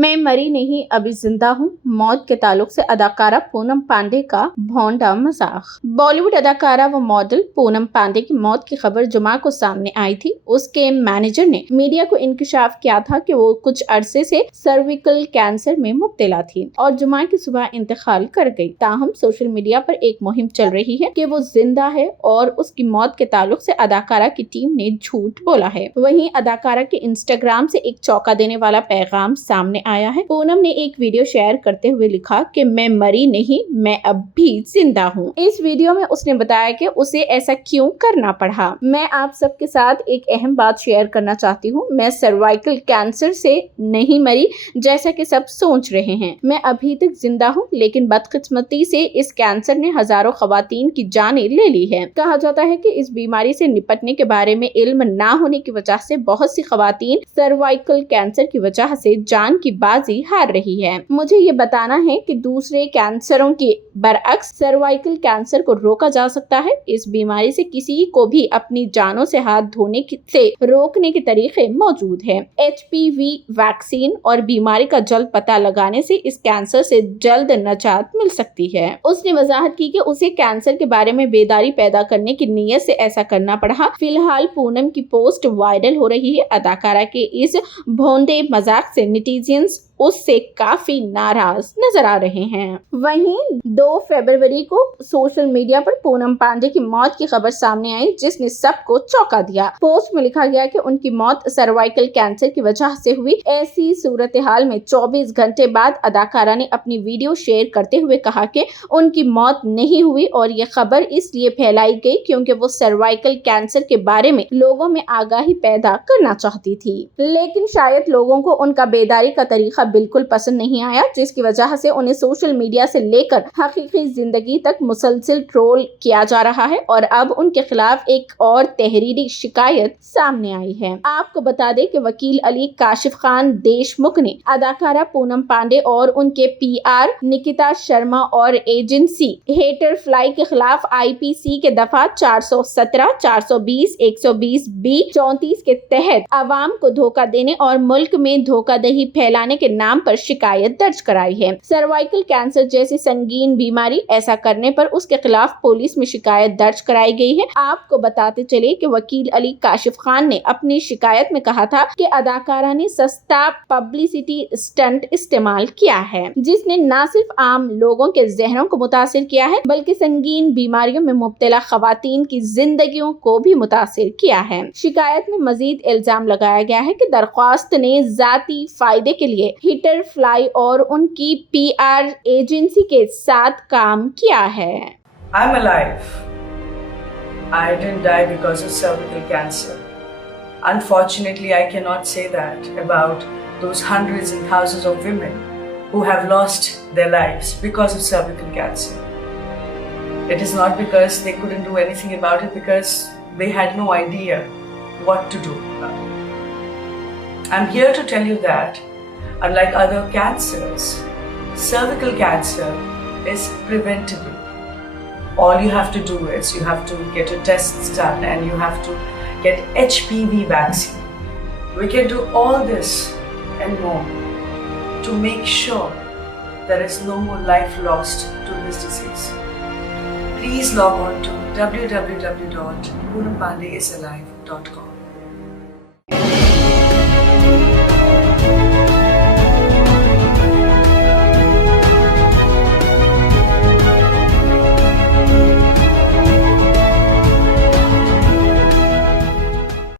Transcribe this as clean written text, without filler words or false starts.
मैं मरी नहीं अभी जिंदा हूँ, मौत के ताल्लुक से अदाकारा पूनम पांडे का भौंडा मजाक। बॉलीवुड अदाकारा व मॉडल पूनम पांडे की मौत की खबर जुमा को सामने आई थी। उसके मैनेजर ने मीडिया को इंकशाफ किया था कि वो कुछ अरसे से सर्विकल कैंसर में मुब्तला थी और जुमा की सुबह इंतकाल कर गई। ताहम सोशल मीडिया पर एक मुहिम चल रही है कि वो जिंदा है और उसकी मौत के ताल्लुक से अदाकारा की टीम ने झूठ बोला है। वहीं अदाकारा के इंस्टाग्राम से एक चौंका देने वाला पैगाम सामने आया है। पूनम ने एक वीडियो शेयर करते हुए लिखा कि मैं मरी नहीं, मैं अब भी जिंदा हूँ। इस वीडियो में उसने बताया कि उसे ऐसा क्यों करना पड़ा। मैं आप सबके साथ एक अहम बात शेयर करना चाहती हूँ। मैं सर्वाइकल कैंसर से नहीं मरी जैसा कि सब सोच रहे हैं। मैं अभी तक जिंदा हूँ, लेकिन बदकिस्मती से इस कैंसर ने हजारों खवातीन की जानें ले ली है। कहा जाता है कि इस बीमारी से निपटने के बारे में इल्म ना होने की वजह से बहुत सी खवातीन सर्वाइकल कैंसर की वजह से जान की बाजी हार रही है। मुझे ये बताना है कि दूसरे कैंसरों के बरअक्स सर्वाइकल कैंसर को रोका जा सकता है। इस बीमारी से किसी को भी अपनी जानों से हाथ धोने से रोकने के तरीके मौजूद हैं। HPV वैक्सीन और बीमारी का जल्द पता लगाने से इस कैंसर से जल्द नजात मिल सकती है। उसने वजाहत की कि उसे कैंसर के बारे में बेदारी पैदा करने की नीयत से ऐसा करना पड़ा। फिलहाल पूनम की पोस्ट वायरल हो रही है। अदाकारा के इस भोंदे मजाक से नेटिजन्स उससे काफी नाराज नजर आ रहे हैं। वहीं 2 फरवरी को सोशल मीडिया पर पूनम पांडे की मौत की खबर सामने आई, जिसने सबको चौंका दिया। पोस्ट में लिखा गया कि उनकी मौत सर्वाइकल कैंसर की वजह से हुई। ऐसी सूरत हाल में 24 घंटे बाद अदाकारा ने अपनी वीडियो शेयर करते हुए कहा कि उनकी मौत नहीं हुई और ये खबर इसलिए फैलाई गई क्योंकि वो सर्वाइकल कैंसर के बारे में लोगों में आगाही पैदा करना चाहती थी, लेकिन शायद लोगों को उनका बेदारी का तरीका बिल्कुल पसंद नहीं आया, जिसकी वजह से उन्हें सोशल मीडिया से लेकर हकीकी जिंदगी तक मुसलसल ट्रोल किया जा रहा है और अब उनके खिलाफ एक और तहरीरी शिकायत सामने आई है। आपको बता दें कि वकील अली काशिफ खान देशमुख ने अदाकारा पूनम पांडे और उनके PR निकिता शर्मा और एजेंसी हेटर फ्लाई के खिलाफ IPC के दफा 417, 420, 120B, 34 के तहत अवाम को धोखा देने और मुल्क में धोखाधड़ी फैलाने के नाम पर शिकायत दर्ज कराई है। सर्वाइकल कैंसर जैसी संगीन बीमारी ऐसा करने पर उसके खिलाफ पुलिस में शिकायत दर्ज कराई गई है। आपको बताते चले कि वकील अली काशिफ खान ने अपनी शिकायत में कहा था कि अदाकारा ने सस्ता पब्लिसिटी स्टंट इस्तेमाल किया है, जिसने न सिर्फ आम लोगों के जहनों को मुतासिर किया है बल्कि संगीन बीमारियों में मुब्तला खवातीन की जिंदगियों को भी मुतासिर किया है। शिकायत में मजीद इल्जाम लगाया गया है कि दरख्वास्त ने जाती फायदे के लिए हिटर फ्लाई और उनकी PR एजेंसी के साथ काम किया है। I'm alive. I didn't die because of cervical cancer. Unfortunately, I cannot say that about those hundreds and thousands of women who have lost their lives because of cervical cancer. It is not because they couldn't do anything about it, because they had no idea what to do about it. I'm here to tell you that unlike other cancers, cervical cancer is preventable. All you have to do is you have to get your tests done and you have to get HPV vaccine. We can do all this and more to make sure there is no more life lost to this disease. Please log on to www.poonampandeisalive.com.